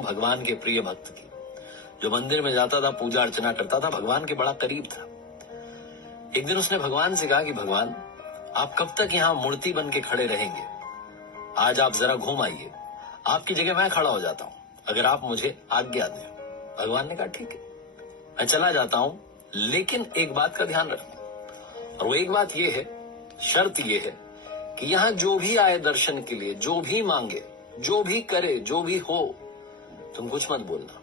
भगवान के प्रिय भक्त की, जो मंदिर में जाता था, पूजा अर्चना करता था, भगवान के बड़ा करीब था। एक दिन उसने भगवान से कहा कि भगवान, आप कब तक यहाँ मूर्ति बन के खड़े रहेंगे? आज आप जरा घूम आइए, आपकी जगह मैं खड़ा हो जाता हूँ, अगर आप मुझे आज्ञा दें। भगवान ने कहा ठीक है, मैं चला जाता हूँ, लेकिन एक बात का ध्यान रखना, और वो एक बात ये है, शर्त ये है कि यहाँ जो भी आए दर्शन के लिए, जो भी मांगे, जो भी करे, जो भी हो, तुम कुछ मत बोलना,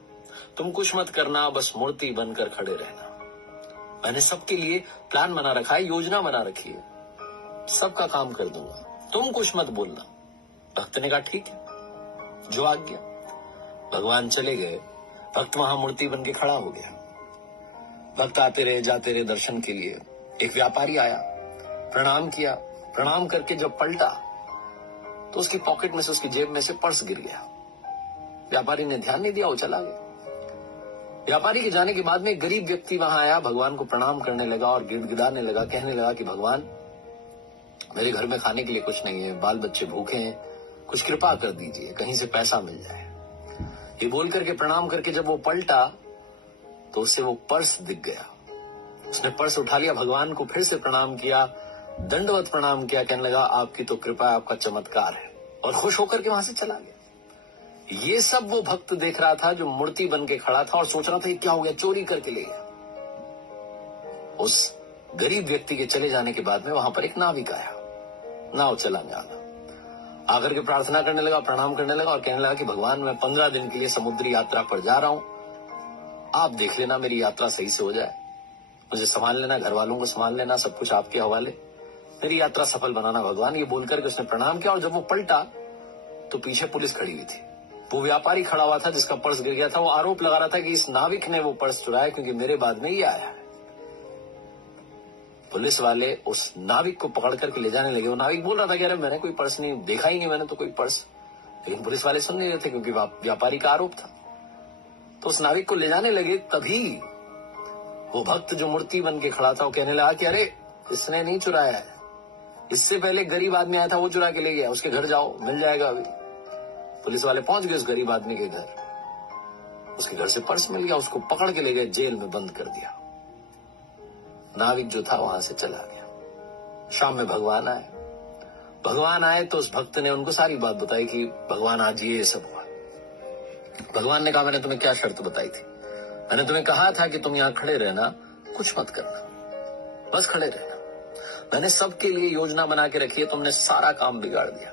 तुम कुछ मत करना, बस मूर्ति बनकर खड़े रहना। मैंने सबके लिए प्लान बना रखा है, योजना बना रखी है, सबका काम कर दूंगा, तुम कुछ मत बोलना। भक्त ने कहा ठीक है, जो आज्ञा। भगवान चले गए, भक्त वहां मूर्ति बन के खड़ा हो गया। भक्त आते रहे, जाते रहे दर्शन के लिए। एक व्यापारी आया, प्रणाम किया, प्रणाम करके जब पलटा तो उसकी पॉकेट में से, उसकी जेब में से पर्स गिर गया। व्यापारी ने ध्यान नहीं दिया, वो चला गया। व्यापारी के जाने के बाद में एक गरीब व्यक्ति वहां आया, भगवान को प्रणाम करने लगा और गिड़गिड़ाने लगा, कहने लगा कि भगवान, मेरे घर में खाने के लिए कुछ नहीं है, बाल बच्चे भूखे हैं, कुछ कृपा कर दीजिए, कहीं से पैसा मिल जाए। ये बोल करके, प्रणाम करके जब वो पलटा तो उससे वो पर्स दिख गया। उसने पर्स उठा लिया, भगवान को फिर से प्रणाम किया, दंडवत प्रणाम किया, कहने लगा आपकी तो कृपा, आपका चमत्कार है, और खुश होकर के वहां से चला गया। ये सब वो भक्त देख रहा था जो मूर्ति बन के खड़ा था और सोच रहा था ये क्या हो गया, चोरी करके ले गया। उस गरीब व्यक्ति के चले जाने के बाद में वहां पर एक नाविक आया, नाव चलाने वाला, आकर के प्रार्थना करने लगा, प्रणाम करने लगा और कहने लगा कि भगवान, मैं 15 दिन के लिए समुद्री यात्रा पर जा रहा हूं, आप देख लेना मेरी यात्रा सही से हो जाए, मुझे संभाल लेना, घर वालों को संभाल लेना, सब कुछ आपके हवाले, मेरी यात्रा सफल बनाना भगवान। ये बोलकर के उसने प्रणाम किया, और जब वो पलटा तो पीछे पुलिस खड़ी हुई थी। वो व्यापारी खड़ा हुआ था जिसका पर्स गिर गया था, वो आरोप लगा रहा था कि इस नाविक ने वो पर्स चुराया क्योंकि मेरे बाद में ये आया है। पुलिस वाले उस नाविक को पकड़ करके ले जाने लगे। वो नाविक बोल रहा था कि अरे मैंने कोई पर्स नहीं देखा, ही नहीं मैंने तो कोई पर्स, लेकिन पुलिस वाले सुन नहीं रहे थे क्योंकि व्यापारी का आरोप था। तो उस नाविक को ले जाने लगे, तभी वो भक्त जो मूर्ति बन के खड़ा था वो कहने लगा कि अरे इसने नहीं चुराया है, इससे पहले गरीब आदमी आया था, वो चुरा के ले गया, उसके घर जाओ, मिल जाएगा अभी। पुलिस वाले पहुंच गए उस गरीब आदमी के घर, उसके घर से पर्स मिल गया, उसको पकड़ के ले गए, जेल में बंद कर दिया। नाविक जो था वहां से चला गया। शाम में भगवान आए। भगवान आए तो उस भक्त ने उनको सारी बात बताई कि भगवान आज ये सब हुआ। भगवान ने कहा मैंने तुम्हें क्या शर्त बताई थी? मैंने तुम्हें कहा था कि तुम यहां खड़े रहना, कुछ मत करना, बस खड़े रहना। मैंने सबके लिए योजना बना के रखी है, तुमने सारा काम बिगाड़ दिया।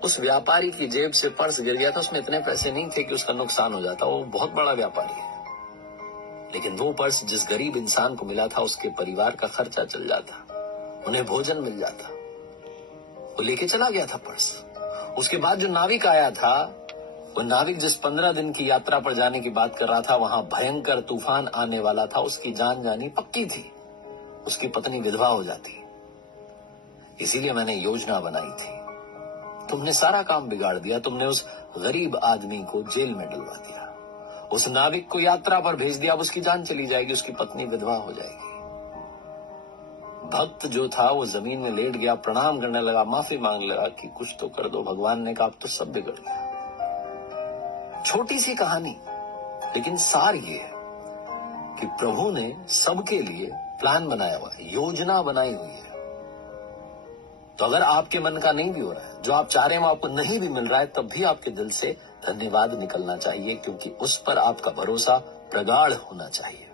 उस व्यापारी की जेब से पर्स गिर गया था, उसमें इतने पैसे नहीं थे कि उसका नुकसान हो जाता, वो बहुत बड़ा व्यापारी है, लेकिन वो पर्स जिस गरीब इंसान को मिला था उसके परिवार का खर्चा चल जाता, उन्हें भोजन मिल जाता। वो लेके चला गया था पर्स। उसके बाद जो नाविक आया था, वो नाविक जिस 15 दिन की यात्रा पर जाने की बात कर रहा था, वहां भयंकर तूफान आने वाला था, उसकी जान जानी पक्की थी, उसकी पत्नी विधवा हो जाती। इसीलिए मैंने योजना बनाई थी, तुमने सारा काम बिगाड़ दिया, तुमने उस गरीब आदमी को जेल में डलवा दिया, उस नाविक को यात्रा पर भेज दिया, अब उसकी जान चली जाएगी, उसकी पत्नी विधवा हो जाएगी। भक्त जो था वो जमीन में लेट गया, प्रणाम करने लगा, माफी मांगने लगा कि कुछ तो कर दो। भगवान ने कहा अब तो सब बिगड़ गया। छोटी सी कहानी, लेकिन सार ये है कि प्रभु ने सबके लिए प्लान बनाया हुआ है, योजना बनाई हुई है। तो अगर आपके मन का नहीं भी हो रहा है, जो आप चाह रहे हैं वो आपको नहीं भी मिल रहा है, तब भी आपके दिल से धन्यवाद निकलना चाहिए, क्योंकि उस पर आपका भरोसा प्रगाढ़ होना चाहिए।